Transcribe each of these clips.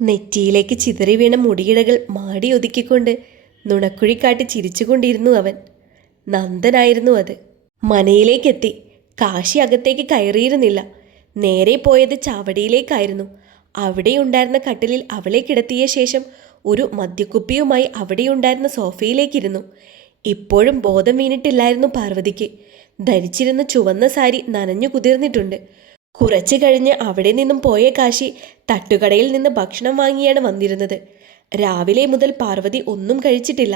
നെറ്റിയിലേക്ക് ചിതറി വീണ മുടിയിഴകൾ മാടി ഒതുക്കിക്കൊണ്ട് നുണക്കുഴിക്കാട്ടി ചിരിച്ചുകൊണ്ടിരുന്നു അവൻ. നന്ദനായിരുന്നു അത്. മനയിലേക്കെത്തി. കാശി അകത്തേക്ക് കയറിയിരുന്നില്ല. നേരെ പോയത് ചാവടിയിലേക്കായിരുന്നു. അവിടെയുണ്ടായിരുന്ന കട്ടിലിൽ അവളെ കിടത്തിയ ശേഷം ഒരു മദ്യക്കുപ്പിയുമായി അവിടെയുണ്ടായിരുന്ന സോഫയിലേക്കിരുന്നു. ഇപ്പോഴും ബോധം വീണിട്ടില്ലായിരുന്നു പാർവതിക്ക്. ധരിച്ചിരുന്ന ചുവന്ന സാരി നനഞ്ഞു കുതിർന്നിട്ടുണ്ട്. കുറച്ചു കഴിഞ്ഞ് അവിടെ നിന്നും പോയ കാശി തട്ടുകടയിൽ നിന്ന് ഭക്ഷണം വാങ്ങിയാണ് വന്നിരുന്നത്. രാവിലെ മുതൽ പാർവതി ഒന്നും കഴിച്ചിട്ടില്ല,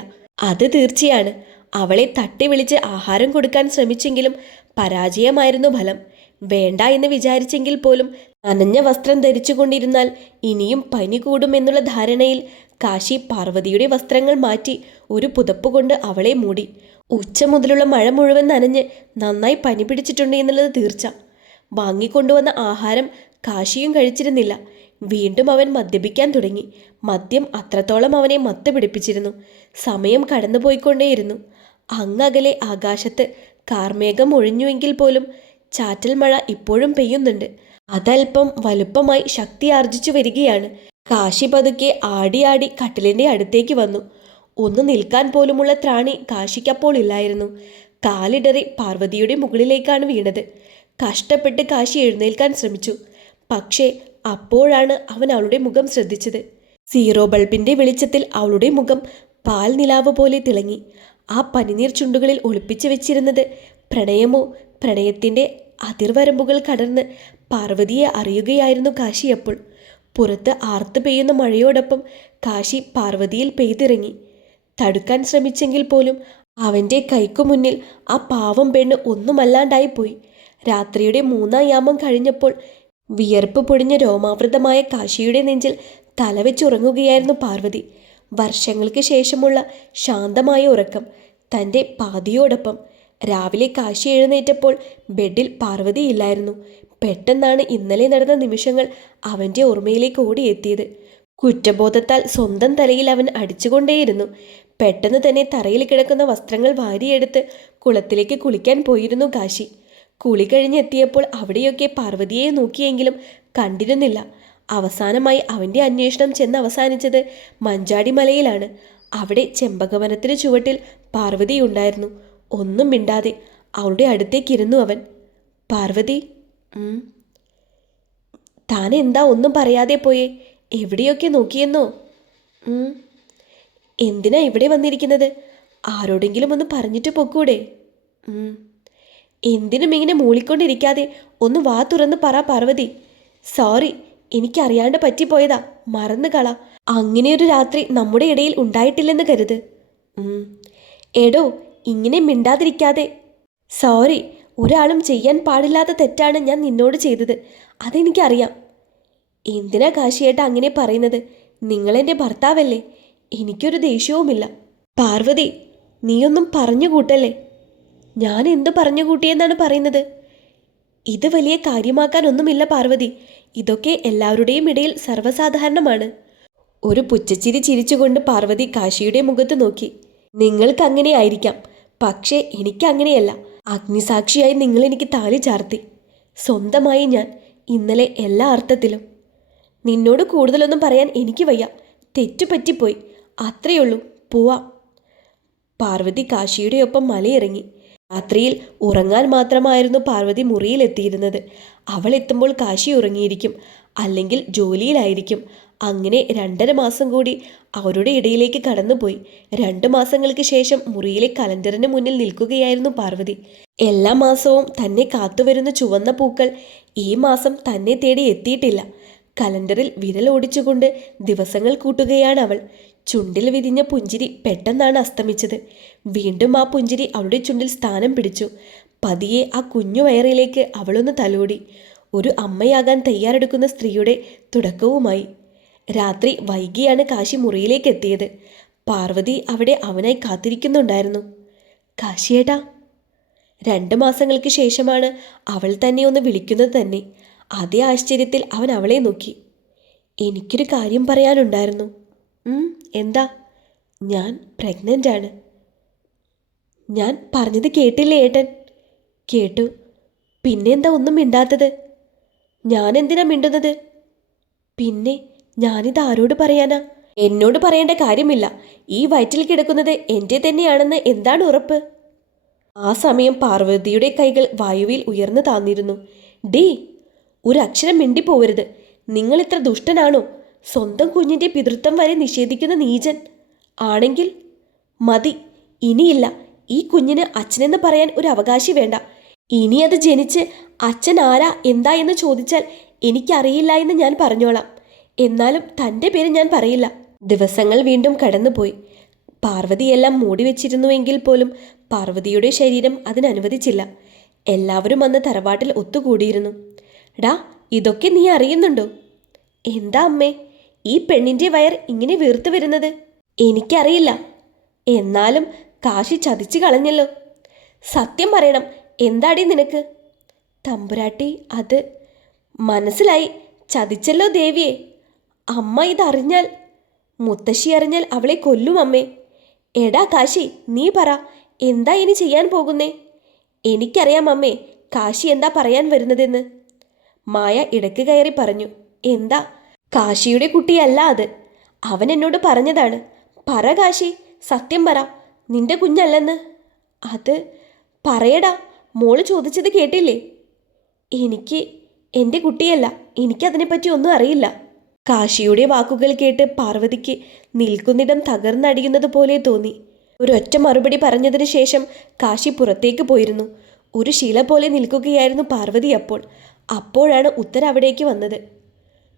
അത് തീർച്ചയാണ്. അവളെ തട്ടി വിളിച്ച് ആഹാരം കൊടുക്കാൻ ശ്രമിച്ചെങ്കിലും പരാജയമായിരുന്നു ഫലം. വേണ്ട എന്ന് വിചാരിച്ചെങ്കിൽ പോലും നനഞ്ഞ വസ്ത്രം ധരിച്ചുകൊണ്ടിരുന്നാൽ ഇനിയും പനി കൂടുമെന്നുള്ള ധാരണയിൽ കാശി പാർവതിയുടെ വസ്ത്രങ്ങൾ മാറ്റി ഒരു പുതപ്പ് കൊണ്ട് അവളെ മൂടി. ഉച്ച മുതലുള്ള മഴ മുഴുവൻ നനഞ്ഞ് നന്നായി പനി പിടിച്ചിട്ടുണ്ട് എന്നുള്ളത് തീർച്ച. വാങ്ങിക്കൊണ്ടുവന്ന ആഹാരം കാശിയും കഴിച്ചിരുന്നില്ല. വീണ്ടും അവൻ മദ്യപിക്കാൻ തുടങ്ങി. മദ്യം അത്രത്തോളം അവനെ മത്ത് പിടിപ്പിച്ചിരുന്നു. സമയം കടന്നുപോയിക്കൊണ്ടേയിരുന്നു. അങ്ങകലെ ആകാശത്ത് കാർമേഘം ഒഴിഞ്ഞുവെങ്കിൽ പോലും ചാറ്റൽ മഴ ഇപ്പോഴും പെയ്യുന്നുണ്ട്. അതല്പം വലുപ്പമായി ശക്തി ആർജിച്ചു വരികയാണ്. കാശി പതുക്കെ ആടി കട്ടിലിൻ്റെ അടുത്തേക്ക് വന്നു. ഒന്ന് നിൽക്കാൻ പോലുമുള്ള ത്രാണി കാശിക്കപ്പോൾ ഇല്ലായിരുന്നു. കാലിടറി പാർവതിയുടെ മുകളിലേക്കാണ് വീണത്. കഷ്ടപ്പെട്ട് കാശി എഴുന്നേൽക്കാൻ ശ്രമിച്ചു. പക്ഷേ അപ്പോഴാണ് അവൻ അവളുടെ മുഖം ശ്രദ്ധിച്ചത്. സീറോ ബൾബിൻ്റെ വെളിച്ചത്തിൽ അവളുടെ മുഖം പാൽ നിലാവ് പോലെ തിളങ്ങി. ആ പനിനീർ ചുണ്ടുകളിൽ ഒളിപ്പിച്ചു വെച്ചിരുന്നത് പ്രണയമോ? പ്രണയത്തിൻ്റെ അതിർവരമ്പുകൾ കടന്ന് പാർവതിയെ അറിയുകയായിരുന്നു കാശി അപ്പോൾ. പുറത്ത് ആർത്ത് പെയ്യുന്ന മഴയോടൊപ്പം കാശി പാർവതിയിൽ പെയ്തിറങ്ങി. തടുക്കാൻ ശ്രമിച്ചെങ്കിൽ പോലും അവൻ്റെ കൈക്കു മുന്നിൽ ആ പാവം പെണ്ണ് ഒന്നുമല്ലാണ്ടായിപ്പോയി. രാത്രിയുടെ 3-ാം യാമം കഴിഞ്ഞപ്പോൾ വിയർപ്പ് പൊടിഞ്ഞ രോമാവൃതമായ കാശിയുടെ നെഞ്ചിൽ തലവെച്ചുറങ്ങുകയായിരുന്നു പാർവതി. വർഷങ്ങൾക്ക് ശേഷമുള്ള ശാന്തമായ ഉറക്കം തൻ്റെ പാതിയോടൊപ്പം. രാവിലെ കാശി എഴുന്നേറ്റപ്പോൾ ബെഡിൽ പാർവതി ഇല്ലായിരുന്നു. പെട്ടെന്നാണ് ഇന്നലെ നടന്ന നിമിഷങ്ങൾ അവൻ്റെ ഓർമ്മയിലേക്ക് ഓടിയെത്തിയത്. കുറ്റബോധത്താൽ സ്വന്തം തലയിൽ അവൻ അടിച്ചുകൊണ്ടേയിരുന്നു. പെട്ടെന്ന് തന്നെ തറയിൽ കിടക്കുന്ന വസ്ത്രങ്ങൾ വാരിയെടുത്ത് കുളത്തിലേക്ക് കുളിക്കാൻ പോയിരുന്നു കാശി. കുളി കഴിഞ്ഞെത്തിയപ്പോൾ അവിടെയൊക്കെ പാർവതിയെ നോക്കിയെങ്കിലും കണ്ടിരുന്നില്ല. അവസാനമായി അവൻ്റെ അന്വേഷണം ചെന്ന് അവസാനിച്ചത് മഞ്ചാടി മലയിലാണ്. അവിടെ ചെമ്പകവനത്തിന് ചുവട്ടിൽ പാർവതി ഉണ്ടായിരുന്നു. ഒന്നും മിണ്ടാതെ അവളുടെ അടുത്തേക്കിരുന്നു അവൻ. പാർവതി, താൻ എന്താ ഒന്നും പറയാതെ പോയേ? എവിടെയൊക്കെ നോക്കിയെന്നോ? എന്തിനാ ഇവിടെ വന്നിരിക്കുന്നത്? ആരോടെങ്കിലും ഒന്ന് പറഞ്ഞിട്ട് പൊക്കൂടെ? എന്തിനും ഇങ്ങനെ മൂളിക്കൊണ്ടിരിക്കാതെ ഒന്ന് വാ തുറന്ന് പറ പാർവതി. സോറി, എനിക്കറിയാണ്ട് പറ്റിപ്പോയതാ, മറന്നു കള. അങ്ങനെയൊരു രാത്രി നമ്മുടെ ഇടയിൽ ഉണ്ടായിട്ടില്ലെന്ന് കരുത്. എടോ, ഇങ്ങനെ മിണ്ടാതിരിക്കാതെ. സോറി, ഒരാളും ചെയ്യാൻ പാടില്ലാത്ത തെറ്റാണ് ഞാൻ നിന്നോട് ചെയ്തത്, അതെനിക്കറിയാം. എന്തിനാ കാശിയേട്ട അങ്ങനെ പറയുന്നത്? നിങ്ങളെൻ്റെ ഭർത്താവല്ലേ. എനിക്കൊരു ദേഷ്യവുമില്ല. പാർവതി, നീയൊന്നും പറഞ്ഞു കൂട്ടല്ലേ. ഞാൻ എന്ത് പറഞ്ഞു കൂട്ടിയെന്നാണ് പറയുന്നത്? ഇത് വലിയ കാര്യമാക്കാനൊന്നുമില്ല പാർവതി. ഇതൊക്കെ എല്ലാവരുടെയും ഇടയിൽ സർവ്വസാധാരണമാണ്. ഒരു പുച്ഛച്ചിരി ചിരിച്ചുകൊണ്ട് പാർവതി കാശിയുടെ മുഖത്ത് നോക്കി. നിങ്ങൾക്ക് അങ്ങനെ ആയിരിക്കാം, പക്ഷേ എനിക്കങ്ങനെയല്ല. അഗ്നിസാക്ഷിയായി നിങ്ങൾ എനിക്ക് താലി ചാർത്തി. സ്വന്തമായി ഞാൻ ഇന്നലെ എല്ലാ അർത്ഥത്തിലും. നിന്നോട് കൂടുതലൊന്നും പറയാൻ എനിക്ക് വയ്യ. തെറ്റുപറ്റിപ്പോയി, അത്രയുള്ളൂ. പോവാം. പാർവതി കാശിയുടെ ഒപ്പം മലയിറങ്ങി. രാത്രിയിൽ ഉറങ്ങാൻ മാത്രമായിരുന്നു പാർവതി മുറിയിലെത്തിയിരുന്നത്. അവൾ എത്തുമ്പോൾ കാശി ഉറങ്ങിയിരിക്കും, അല്ലെങ്കിൽ ജോലിയിലായിരിക്കും. അങ്ങനെ 2.5 മാസം കൂടി അവരുടെ ഇടയിലേക്ക് കടന്നുപോയി. 2 മാസങ്ങൾക്ക് ശേഷം മുറിയിലെ കലണ്ടറിന് മുന്നിൽ നിൽക്കുകയായിരുന്നു പാർവതി. എല്ലാ മാസവും തന്നെ കാത്തുവരുന്ന ചുവന്ന പൂക്കൾ ഈ മാസം തന്നെ തേടി എത്തിയിട്ടില്ല. കലണ്ടറിൽ വിരലോടിച്ചുകൊണ്ട് ദിവസങ്ങൾ കൂട്ടുകയാണ് അവൾ. ചുണ്ടിൽ വിരിഞ്ഞ പുഞ്ചിരി പെട്ടെന്നാണ് അസ്തമിച്ചത്. വീണ്ടും ആ പുഞ്ചിരി അവളുടെ ചുണ്ടിൽ സ്ഥാനം പിടിച്ചു. പതിയെ ആ കുഞ്ഞു വയറിലേക്ക് അവളൊന്ന് തലോടി. ഒരു അമ്മയാകാൻ തയ്യാറെടുക്കുന്ന സ്ത്രീയുടെ തുടക്കവുമായി. രാത്രി വൈകിയാണ് കാശി മുറിയിലേക്ക് എത്തിയത്. പാർവതി അവിടെ അവനായി കാത്തിരിക്കുന്നുണ്ടായിരുന്നു. കാശിയേട്ടാ. 2 മാസങ്ങൾക്ക് ശേഷമാണ് അവൾ തന്നെ ഒന്ന് വിളിക്കുന്നത് തന്നെ. അതേ ആശ്ചര്യത്തിൽ അവൻ അവളെ നോക്കി. എനിക്കൊരു കാര്യം പറയാനുണ്ടായിരുന്നു. എന്താ? ഞാൻ പ്രഗ്നൻ്റ് ആണ്. ഞാൻ പറഞ്ഞത് കേട്ടില്ലേ ഏട്ടൻ? കേട്ടു. പിന്നെ എന്താ ഒന്നും മിണ്ടാത്തത്? ഞാൻ എന്തിനാ മിണ്ടുന്നത്? പിന്നെ ഞാനിത് ആരോട് പറയാനാ? എന്നോട് പറയേണ്ട കാര്യമില്ല. ഈ വയറ്റിൽ കിടക്കുന്നത് എൻ്റെ തന്നെയാണെന്ന് എന്താണ് ഉറപ്പ്? ആ സമയം പാർവതിയുടെ കൈകൾ വായുവിൽ ഉയർന്നു താന്നിരുന്നു. ഡീ, ഒരക്ഷരം മിണ്ടിപ്പോവരുത്. നിങ്ങൾ ഇത്ര ദുഷ്ടനാണോ? സ്വന്തം കുഞ്ഞിൻ്റെ പിതൃത്വം വരെ നിഷേധിക്കുന്ന നീചൻ ആണെങ്കിൽ മതി. ഇനിയില്ല. ഈ കുഞ്ഞിന് അച്ഛനെന്ന് പറയാൻ ഒരു അവകാശി വേണ്ട. ഇനി അത് ജനിച്ച് അച്ഛൻ ആരാ എന്താ എന്ന് ചോദിച്ചാൽ എനിക്കറിയില്ല എന്ന് ഞാൻ പറഞ്ഞോളാം. എന്നാലും തൻ്റെ പേര് ഞാൻ പറയില്ല. ദിവസങ്ങൾ വീണ്ടും കടന്നുപോയി. പാർവതിയെല്ലാം മൂടി വെച്ചിരുന്നുവെങ്കിൽ പോലും പാർവതിയുടെ ശരീരം അതിനനുവദിച്ചില്ല. എല്ലാവരും അന്ന് തറവാട്ടിൽ ഒത്തുകൂടിയിരുന്നു. ഡാ, ഇതൊക്കെ നീ അറിയുന്നുണ്ടോ? എന്താ അമ്മേ, ഈ പെണ്ണിൻ്റെ വയർ ഇങ്ങനെ വീർത്തു വരുന്നത്? എനിക്കറിയില്ല. എന്നാലും കാശി ചതിച്ചു കളഞ്ഞല്ലോ. സത്യം പറയണം, എന്താടി നിനക്ക്? തമ്പുരാട്ടി, അത് മനസ്സിലായി. ചതിച്ചല്ലോ ദേവിയെ. അമ്മ ഇതറിഞ്ഞാൽ, മുത്തശ്ശി അറിഞ്ഞാൽ അവളെ കൊല്ലും അമ്മേ. എടാ കാശി, നീ പറ, എന്താ ഇനി ചെയ്യാൻ പോകുന്നേ? എനിക്കറിയാം അമ്മേ, കാശി എന്താ പറയാൻ വരുന്നതെന്ന്. മായ ഇടയ്ക്ക് കയറി പറഞ്ഞു. എന്താ? കാശിയുടെ കുട്ടിയല്ല അത്. അവൻ എന്നോട് പറഞ്ഞതാണ്. പറ കാശി, സത്യം പറ, നിന്റെ കുഞ്ഞല്ലെന്ന്. അത് പറയടാ, മോള് ചോദിച്ചത് കേട്ടില്ലേ? എനിക്ക് എൻ്റെ കുട്ടിയല്ല. എനിക്കതിനെപ്പറ്റി ഒന്നും അറിയില്ല. കാശിയുടെ വാക്കുകൾ കേട്ട് പാർവതിക്ക് നിൽക്കുന്നിടം തകർന്നടിയുന്നത് പോലെ തോന്നി. ഒരൊറ്റ മറുപടി പറഞ്ഞതിന് ശേഷം കാശി പുറത്തേക്ക് പോയിരുന്നു. ഒരു ശില പോലെ നിൽക്കുകയായിരുന്നു പാർവതി അപ്പോൾ. അപ്പോഴാണ് ഉത്തര അവിടേക്ക് വന്നത്.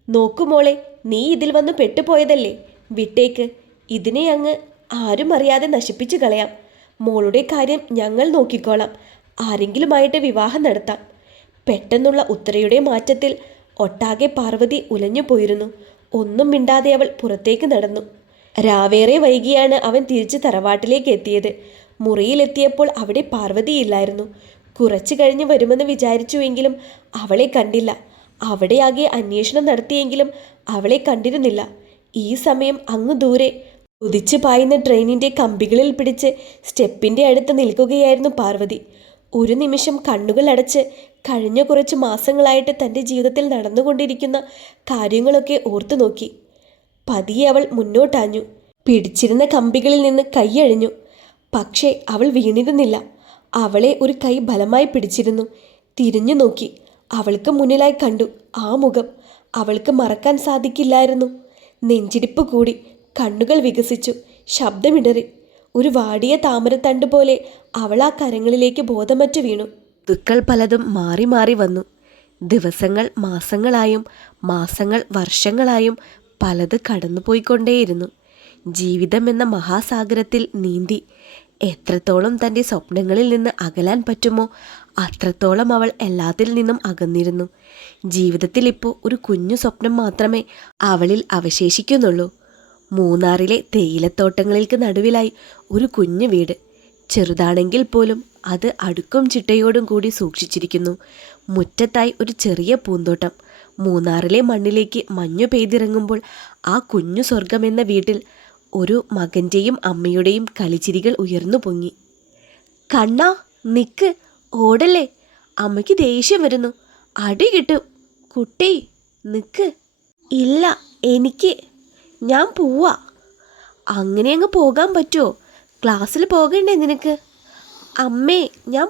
നോക്കുമോളെ, നീ ഇതിൽ വന്ന് പെട്ടുപോയതല്ലേ? വിട്ടേക്ക്. ഇതിനെ അങ്ങ് ആരും അറിയാതെ നശിപ്പിച്ചു കളയാം. മോളുടെ കാര്യം ഞങ്ങൾ നോക്കിക്കോളാം. ആരെങ്കിലുമായിട്ട് വിവാഹം നടത്താം. പെട്ടെന്നുള്ള ഉത്തരയുടെ മാറ്റത്തിൽ ഒട്ടാകെ പാർവതി ഉലഞ്ഞു പോയിരുന്നു. ഒന്നും മിണ്ടാതെ അവൾ പുറത്തേക്ക് നടന്നു. രാവേറെ വൈകിയാണ് അവൻ തിരിച്ച് തറവാട്ടിലേക്ക് എത്തിയത്. മുറിയിലെത്തിയപ്പോൾ അവിടെ പാർവതിയില്ലായിരുന്നു. കുറച്ചു കഴിഞ്ഞ് വരുമെന്ന് വിചാരിച്ചുവെങ്കിലും അവളെ കണ്ടില്ല. അവിടെയാകെ അന്വേഷണം നടത്തിയെങ്കിലും അവളെ കണ്ടിരുന്നില്ല. ഈ സമയം അങ്ങ് ദൂരെ കുതിച്ചു പായുന്ന ട്രെയിനിൻ്റെ കമ്പികളിൽ പിടിച്ച് സ്റ്റെപ്പിൻ്റെ അടുത്ത് നിൽക്കുകയായിരുന്നു പാർവതി. ഒരു നിമിഷം കണ്ണുകൾ അടച്ച് കഴിഞ്ഞ കുറച്ച് മാസങ്ങളായിട്ട് തൻ്റെ ജീവിതത്തിൽ നടന്നുകൊണ്ടിരിക്കുന്ന കാര്യങ്ങളൊക്കെ ഓർത്തു നോക്കി. പതിയെ അവൾ മുന്നോട്ടാഞ്ഞു. പിടിച്ചിരുന്ന കമ്പികളിൽ നിന്ന് കൈയഴിഞ്ഞു. പക്ഷേ അവൾ വീണിരുന്നില്ല. അവളെ ഒരു കൈ ബലമായി പിടിച്ചിരുന്നു. തിരിഞ്ഞു നോക്കി. അവൾക്ക് മുന്നിലായി കണ്ടു ആ മുഖം. അവൾക്ക് മറക്കാൻ സാധിക്കില്ലായിരുന്നു. നെഞ്ചിടിപ്പ് കൂടി. കണ്ണുകൾ വികസിച്ചു. ശബ്ദമിടറി. ഒരു വാടിയ താമരത്തണ്ട് പോലെ അവൾ ആ കരങ്ങളിലേക്ക് ബോധമറ്റ് വീണു. ഋതുക്കൾ പലതും മാറി മാറി വന്നു. ദിവസങ്ങൾ മാസങ്ങളായും മാസങ്ങൾ വർഷങ്ങളായും പലത് കടന്നുപോയിക്കൊണ്ടേയിരുന്നു. ജീവിതം എന്ന മഹാസാഗരത്തിൽ നീന്തി എത്രത്തോളം തൻ്റെ സ്വപ്നങ്ങളിൽ നിന്ന് അകലാൻ പറ്റുമോ അത്രത്തോളം അവൾ എല്ലാത്തിൽ നിന്നും അകന്നിരുന്നു. ജീവിതത്തിൽ ഇപ്പോൾ ഒരു കുഞ്ഞു സ്വപ്നം മാത്രമേ അവളിൽ അവശേഷിക്കുന്നുള്ളൂ. മൂന്നാറിലെ തേയിലത്തോട്ടങ്ങൾക്ക് നടുവിലായി ഒരു കുഞ്ഞു വീട്. ചെറുതാണെങ്കിൽ പോലും അത് അടുക്കും ചിട്ടയോടും കൂടി സൂക്ഷിച്ചിരിക്കുന്നു. മുറ്റത്തായി ഒരു ചെറിയ പൂന്തോട്ടം. മൂന്നാറിലെ മണ്ണിലേക്ക് മഞ്ഞു പെയ്തിറങ്ങുമ്പോൾ ആ കുഞ്ഞു സ്വർഗമെന്ന വീട്ടിൽ ഒരു മകൻ്റെയും അമ്മയുടെയും കളിച്ചിരികൾ ഉയർന്നു പൊങ്ങി. കണ്ണാ, നിക്ക്, ഓടല്ലേ, അമ്മയ്ക്ക് ദേഷ്യം വരുന്നു, അടി കിട്ടും. കുട്ടി നിക്ക്. ഇല്ല, ഞാൻ പോവാ. അങ്ങനെ അങ്ങ് പോകാൻ പറ്റുമോ? ക്ലാസ്സിൽ പോകണ്ടേ നിനക്ക്? അമ്മേ, ഞാൻ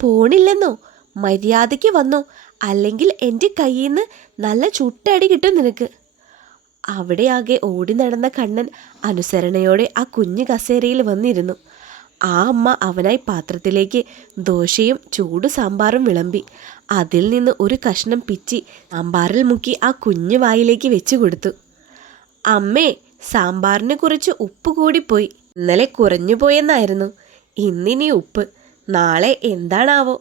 പോണില്ലെന്നോ? മര്യാദയ്ക്ക് വന്നോ, അല്ലെങ്കിൽ എൻ്റെ കയ്യിൽ നിന്ന് നല്ല ചുട്ടടി കിട്ടും നിനക്ക്. അവിടെയാകെ ഓടി നടന്ന കണ്ണൻ അനുസരണയോടെ ആ കുഞ്ഞു കസേരയിൽ വന്നിരുന്നു. ആ അമ്മ അവനായി പാത്രത്തിലേക്ക് ദോശയും ചൂട് സാമ്പാറും വിളമ്പി. അതിൽ നിന്ന് ഒരു കഷ്ണം പിച്ചി സാമ്പാറിൽ മുക്കി ആ കുഞ്ഞു വായിലേക്ക് വെച്ചു കൊടുത്തു. അമ്മേ, സാമ്പാറിന് കുറച്ച് ഉപ്പ് കൂടിപ്പോയി. ഇന്നലെ കുറഞ്ഞു പോയെന്നായിരുന്നു. ഇന്നിനി ഉപ്പ്. നാളെ എന്താണാവോ?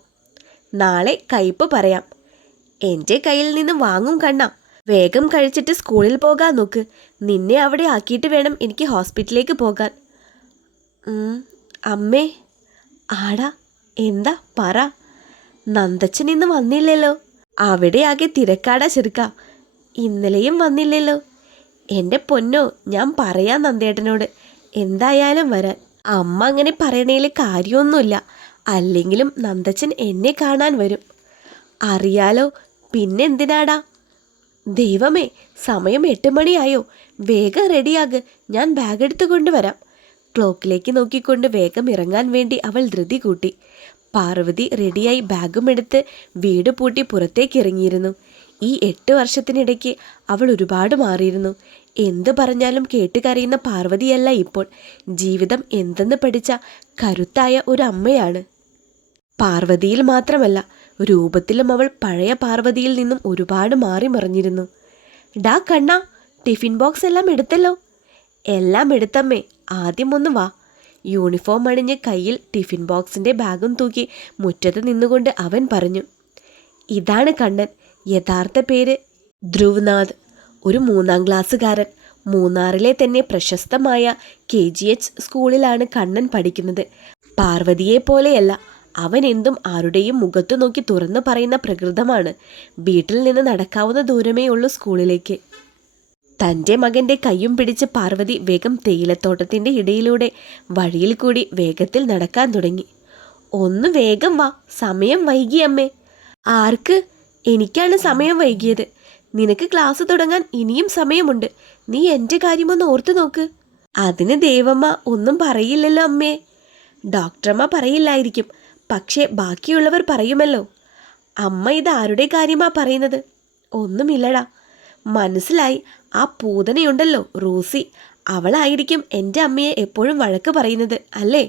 നാളെ കയ്പ്പ് പറയാം. എൻ്റെ കയ്യിൽ നിന്ന് വാങ്ങും കണ്ണാ. വേഗം കഴിച്ചിട്ട് സ്കൂളിൽ പോകാൻ നോക്ക്. നിന്നെ അവിടെ ആക്കിയിട്ട് വേണം എനിക്ക് ഹോസ്പിറ്റലിലേക്ക് പോകാൻ. അമ്മേ. ആടാ, എന്താ പറ. നന്ദച്ചൻ ഇന്ന് വന്നില്ലല്ലോ. അവിടെ ആകെ തിരക്കാടാ ചെറുക്ക. ഇന്നലെയും വന്നില്ലല്ലോ. എൻ്റെ പൊന്നോ, ഞാൻ പറയാം നന്ദേട്ടനോട്, എന്തായാലും വരാൻ. അമ്മ അങ്ങനെ പറയണേൽ കാര്യമൊന്നുമില്ല. അല്ലെങ്കിലും നന്ദച്ചൻ എന്നെ കാണാൻ വരും. അറിയാലോ, പിന്നെന്തിനാടാ? ദൈവമേ, സമയം 8 മണിയായോ? വേഗം റെഡിയാക്, ഞാൻ ബാഗ് എടുത്തു കൊണ്ടുവരാം. ക്ലോക്കിലേക്ക് നോക്കിക്കൊണ്ട് വേഗം ഇറങ്ങാൻ വേണ്ടി അവൾ ധൃതി കൂട്ടി. പാർവതി റെഡിയായി ബാഗും എടുത്ത് വീട് പൂട്ടി പുറത്തേക്ക് ഇറങ്ങിയിരുന്നു. ഈ 8 വർഷത്തിനിടയ്ക്ക് അവൾ ഒരുപാട് മാറിയിരുന്നു. എന്തു പറഞ്ഞാലും കേട്ടുകരയുന്ന പാർവതിയല്ല ഇപ്പോൾ. ജീവിതം എന്തെന്ന് പഠിച്ച കരുത്തായ ഒരു അമ്മയാണ്. പാർവതിയിൽ മാത്രമല്ല, രൂപത്തിലും അവൾ പഴയ പാർവതിയിൽ നിന്നും ഒരുപാട് മാറി മറിഞ്ഞിരുന്നു. ഡാ കണ്ണ, ടിഫിൻ ബോക്സ് എല്ലാം എടുത്തല്ലോ? എല്ലാം എടുത്തമ്മേ, ആദ്യം ഒന്ന് വാ. യൂണിഫോം അണിഞ്ഞ് കയ്യിൽ ടിഫിൻ ബോക്സിൻ്റെ ബാഗും തൂക്കി മുറ്റത്ത് നിന്നുകൊണ്ട് അവൻ പറഞ്ഞു. ഇതാണ് കണ്ണൻ. യഥാർത്ഥ പേര് ധ്രുവ്നാഥ്. ഒരു 3ാം ക്ലാസ്സുകാരൻ. മൂന്നാറിലെ തന്നെ പ്രശസ്തമായ KGH സ്കൂളിലാണ് കണ്ണൻ പഠിക്കുന്നത്. പാർവതിയെ പോലെയല്ല, അവൻ എന്തും ആരുടെയും മുഖത്തു നോക്കി തുറന്നു പറയുന്ന പ്രകൃതമാണ്. വീട്ടിൽ നിന്ന് നടക്കാവുന്ന ദൂരമേ ഉള്ളൂ സ്കൂളിലേക്ക്. തൻ്റെ മകൻ്റെ കയ്യും പിടിച്ച് പാർവതി വേഗം തേയിലത്തോട്ടത്തിൻ്റെ ഇടയിലൂടെ വഴിയിൽ കൂടി വേഗത്തിൽ നടക്കാൻ തുടങ്ങി. ഒന്ന് വേഗം വാ, സമയം വൈകി അമ്മേ. ആർക്ക്? എനിക്കാണ് സമയം വൈകിയത്. നിനക്ക് ക്ലാസ് തുടങ്ങാൻ ഇനിയും സമയമുണ്ട്. നീ എൻ്റെ കാര്യമൊന്ന് ഓർത്തു നോക്ക്. അതിന് ദേവമ്മ ഒന്നും പറയില്ലല്ലോ അമ്മേ. ഡോക്ടറമ്മ പറയില്ലായിരിക്കും, പക്ഷേ ബാക്കിയുള്ളവർ പറയുമല്ലോ. അമ്മ ഇത് ആരുടെ കാര്യമാ പറയുന്നത്? ഒന്നുമില്ലടാ. മനസ്സിലായി, ആ പൂതനയുണ്ടല്ലോ റോസി, അവളായിരിക്കും എൻ്റെ അമ്മയെ എപ്പോഴും വഴക്ക് പറയുന്നത് അല്ലേ?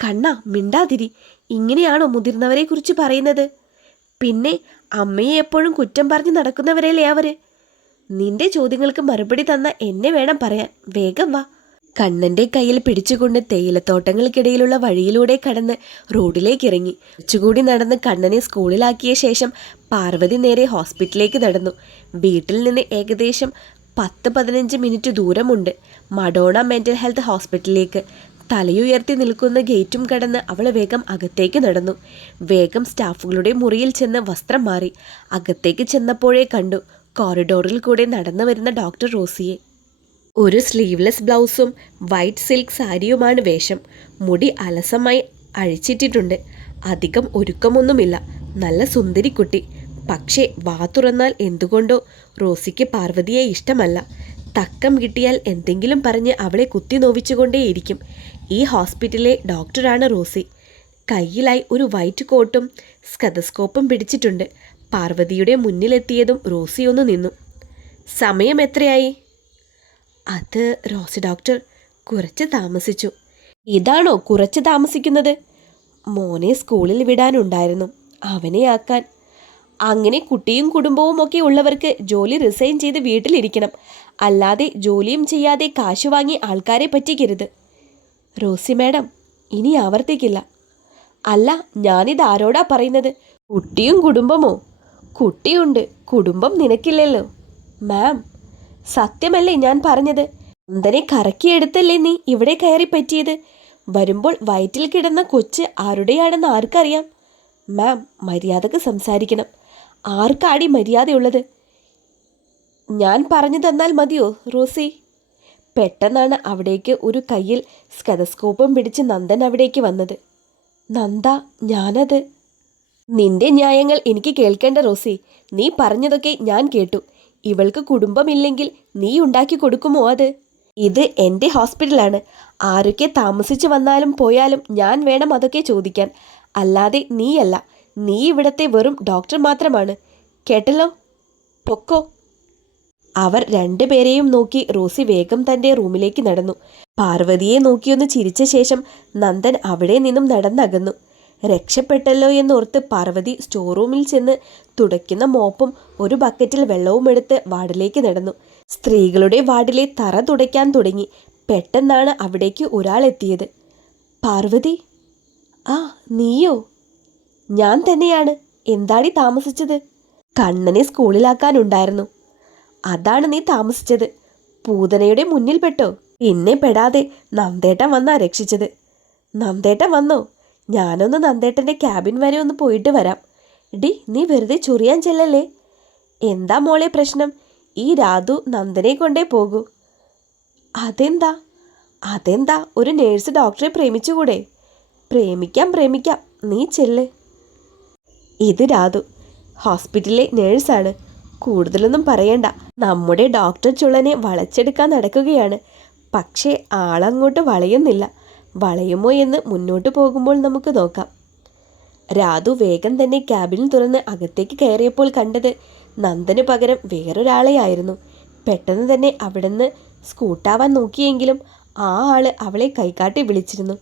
കണ്ണ, മിണ്ടാതിരി. ഇങ്ങനെയാണോ മുതിർന്നവരെ കുറിച്ച് പറയുന്നത്? പിന്നെ അമ്മയെ എപ്പോഴും കുറ്റം പറഞ്ഞ് നടക്കുന്നവരല്ലേ അവർ? നിന്റെ ചോദ്യങ്ങൾക്ക് മറുപടി തന്ന എന്നെ വേണം പറയാൻ. വേഗം വാ. കണ്ണൻ്റെ കയ്യിൽ പിടിച്ചുകൊണ്ട് തേയിലത്തോട്ടങ്ങൾക്കിടയിലുള്ള വഴിയിലൂടെ കടന്ന് റോഡിലേക്ക് ഇറങ്ങി. കുറച്ചുകൂടി നടന്ന് കണ്ണനെ സ്കൂളിലാക്കിയ ശേഷം പാർവതി നേരെ ഹോസ്പിറ്റലിലേക്ക് നടന്നു. വീട്ടിൽ നിന്ന് ഏകദേശം 10-15 മിനിറ്റ് ദൂരമുണ്ട് മഡോണ മെൻ്റൽ ഹെൽത്ത് ഹോസ്പിറ്റലിലേക്ക്. തലയുയർത്തി നിൽക്കുന്ന ഗേറ്റും കടന്ന് അവൾ വേഗം അകത്തേക്ക് നടന്നു. വേഗം സ്റ്റാഫുകളുടെ മുറിയിൽ ചെന്ന് വസ്ത്രം മാറി. അകത്തേക്ക് ചെന്നപ്പോഴേ കണ്ടു കോറിഡോറിൽ കൂടെ നടന്നു വരുന്ന ഡോക്ടർ റോസിയെ. ഒരു സ്ലീവ്ലെസ് ബ്ലൗസും വൈറ്റ് സിൽക്ക് സാരിയുമാണ് വേഷം. മുടി അലസമായി അഴിച്ചിട്ടിട്ടുണ്ട്. അധികം ഒരുക്കമൊന്നുമില്ല. നല്ല സുന്ദരി കുട്ടി. പക്ഷേ വാ തുറന്നാൽ എന്തുകൊണ്ടോ റോസിക്ക് പാർവതിയെ ഇഷ്ടമല്ല. തക്കം കിട്ടിയാൽ എന്തെങ്കിലും പറഞ്ഞ് അവളെ കുത്തി നോവിച്ചുകൊണ്ടേയിരിക്കും. ഈ ഹോസ്പിറ്റലിലെ ഡോക്ടറാണ് റോസി. കയ്യിലായി ഒരു വൈറ്റ് കോട്ടും സ്റ്റെതസ്കോപ്പും പിടിച്ചിട്ടുണ്ട്. പാർവതിയുടെ മുന്നിലെത്തിയതും റോസി ഒന്ന് നിന്നു. സമയം എത്രയായി? അത് റോസി ഡോക്ടർ, കുറച്ച് താമസിച്ചു. ഇതാണോ കുറച്ച് താമസിക്കുന്നത്? മോനെ സ്കൂളിൽ വിടാനുണ്ടായിരുന്നു, അവനെ ആക്കാൻ. അങ്ങനെ കുട്ടിയും കുടുംബവും ഒക്കെ ഉള്ളവർക്ക് ജോലി റിസൈൻ ചെയ്ത് വീട്ടിലിരിക്കണം. അല്ലാതെ ജോലിയും ചെയ്യാതെ കാശ് വാങ്ങി ആൾക്കാരെ പറ്റിക്കരുത്. റോസി മാഡം, ഇനി ആവർത്തിക്കില്ല. അല്ല, ഞാനിത് ആരോടാ പറയുന്നത്? കുട്ടിയും കുടുംബമോ? കുട്ടിയുണ്ട്, കുടുംബം നിനക്കില്ലല്ലോ. മാം, സത്യമല്ലേ ഞാൻ പറഞ്ഞത്? നന്ദനെ കറക്കിയെടുത്തല്ലേ നീ ഇവിടെ കയറി പറ്റിയത്? വരുമ്പോൾ വയറ്റിൽ കിടന്ന കൊച്ച് ആരുടെയാണെന്ന് ആർക്കറിയാം? മാം, മര്യാദക്ക് സംസാരിക്കണം. ആർക്കാടി മര്യാദയുള്ളത്? ഞാൻ പറഞ്ഞു തന്നാൽ മതിയോ റോസി? പെട്ടെന്നാണ് അവിടേക്ക് ഒരു കയ്യിൽ സ്റ്റെതസ്കോപ്പും പിടിച്ച് നന്ദൻ അവിടേക്ക് വന്നത്. നന്ദ, ഞാനത്. നിന്റെ ന്യായങ്ങൾ എനിക്ക് കേൾക്കേണ്ട റോസി. നീ പറഞ്ഞതൊക്കെ ഞാൻ കേട്ടു. ഇവൾക്ക് കുടുംബമില്ലെങ്കിൽ നീ ഉണ്ടാക്കി കൊടുക്കുമോ അത്? ഇത് എൻ്റെ ഹോസ്പിറ്റലാണ്. ആരൊക്കെ താമസിച്ചു വന്നാലും പോയാലും ഞാൻ വേണം അതൊക്കെ ചോദിക്കാൻ. അല്ലാതെ നീയല്ല. നീ ഇവിടത്തെ വെറും ഡോക്ടർ മാത്രമാണ്. കേട്ടല്ലോ, പൊക്കോ. അവർ രണ്ടുപേരെയും നോക്കി റോസി വേഗം തൻ്റെ റൂമിലേക്ക് നടന്നു. പാർവതിയെ നോക്കിയൊന്ന് ചിരിച്ച ശേഷം നന്ദൻ അവിടെ നിന്നും നടന്നകന്നു. രക്ഷപ്പെട്ടല്ലോ എന്നോർത്ത് പാർവതി സ്റ്റോർ റൂമിൽ ചെന്ന് തുടയ്ക്കുന്ന മോപ്പും ഒരു ബക്കറ്റിൽ വെള്ളവും എടുത്ത് വാർഡിലേക്ക് നടന്നു. സ്ത്രീകളുടെ വാർഡിലെ തറ തുടയ്ക്കാൻ തുടങ്ങി. പെട്ടെന്നാണ് അവിടേക്ക് ഒരാൾ എത്തിയത്. പാർവതി? ആ, നീയോ? ഞാൻ തന്നെയാണ്. എന്താടി താമസിച്ചത്? കണ്ണനെ സ്കൂളിലാക്കാനുണ്ടായിരുന്നു. അതാണ് നീ താമസിച്ചത്. പൂതനയുടെ മുന്നിൽ പെട്ടോ? പിന്നെ പെടാതെ നന്ദേട്ടൻ വന്നാ രക്ഷിച്ചത്. നന്ദേട്ടൻ വന്നോ? ഞാനൊന്ന് നന്ദേട്ടൻ്റെ ക്യാബിൻ വരെ ഒന്ന് പോയിട്ട് വരാം. ഡി, നീ വെറുതെ ചൊറിയാൻ ചെല്ലല്ലേ. എന്താ മോളെ പ്രശ്നം? ഈ രാധു നന്ദനെ കൊണ്ടേ പോകൂ. അതെന്താ? അതെന്താ, ഒരു നേഴ്സ് ഡോക്ടറെ പ്രേമിച്ചുകൂടെ? പ്രേമിക്കാം, നീ ചെല്ല്. ഇത് രാധു, ഹോസ്പിറ്റലിലെ നേഴ്സാണ്. കൂടുതലൊന്നും പറയണ്ട. നമ്മുടെ ഡോക്ടർ ചുള്ളനെ വളച്ചെടുക്കാൻ നടക്കുകയാണ്. പക്ഷേ ആളങ്ങോട്ട് വളയുന്നില്ല. വളയുമോ എന്ന് മുന്നോട്ട് പോകുമ്പോൾ നമുക്ക് നോക്കാം. രാധു വേഗം തന്നെ ക്യാബിൻ തുറന്ന് അകത്തേക്ക് കയറിയപ്പോൾ കണ്ടത് നന്ദന് പകരം വേറൊരാളെയായിരുന്നു. പെട്ടെന്ന് തന്നെ അവിടുന്ന് സ്കൂട്ടാവാൻ നോക്കിയെങ്കിലും ആ ആള് അവളെ കൈകാട്ടി വിളിച്ചിരുന്നു.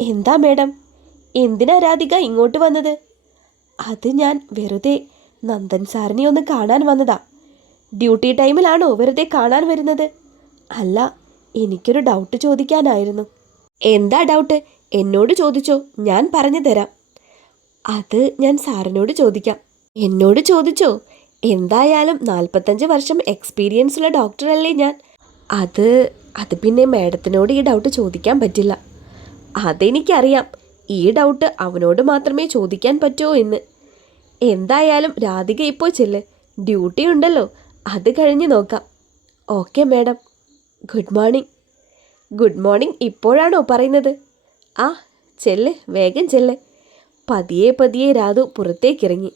എന്താ മേഡം, എന്തിനാ രാധിക ഇങ്ങോട്ട് വന്നത്? അത് ഞാൻ വെറുതെ നന്ദൻ സാറിനെ ഒന്ന് കാണാൻ വന്നതാ. ഡ്യൂട്ടി ടൈമിലാണോ വെറുതെ കാണാൻ വരുന്നത്? അല്ല, എനിക്കൊരു ഡൗട്ട് ചോദിക്കാനായിരുന്നു. എന്താ ഡൗട്ട്? എന്നോട് ചോദിച്ചോ, ഞാൻ പറഞ്ഞു തരാം. അത് ഞാൻ സാറിനോട് ചോദിക്കാം. എന്നോട് ചോദിച്ചോ? എന്തായാലും 45 വർഷം എക്സ്പീരിയൻസ് ഉള്ള ഡോക്ടറല്ലേ ഞാൻ. അത് പിന്നെ മാഡത്തിനോട് ഈ ഡൗട്ട് ചോദിക്കാൻ പറ്റില്ല. അതെനിക്കറിയാം. ഈ ഡൗട്ട് അവനോട് മാത്രമേ ചോദിക്കാൻ പറ്റുമോ എന്ന്. എന്തായാലും രാധിക ഇപ്പോൾ ചെല്ല്, ഡ്യൂട്ടി ഉണ്ടല്ലോ, അത് കഴിഞ്ഞ് നോക്കാം. Okay madam. Good morning. Good morning ഇപ്പോഴാണോ പറയുന്നത്? ആ ചെല്ല്, വേഗം ചെല്ല്. പതിയെ പതിയെ രാധു പുറത്തേക്കിറങ്ങി.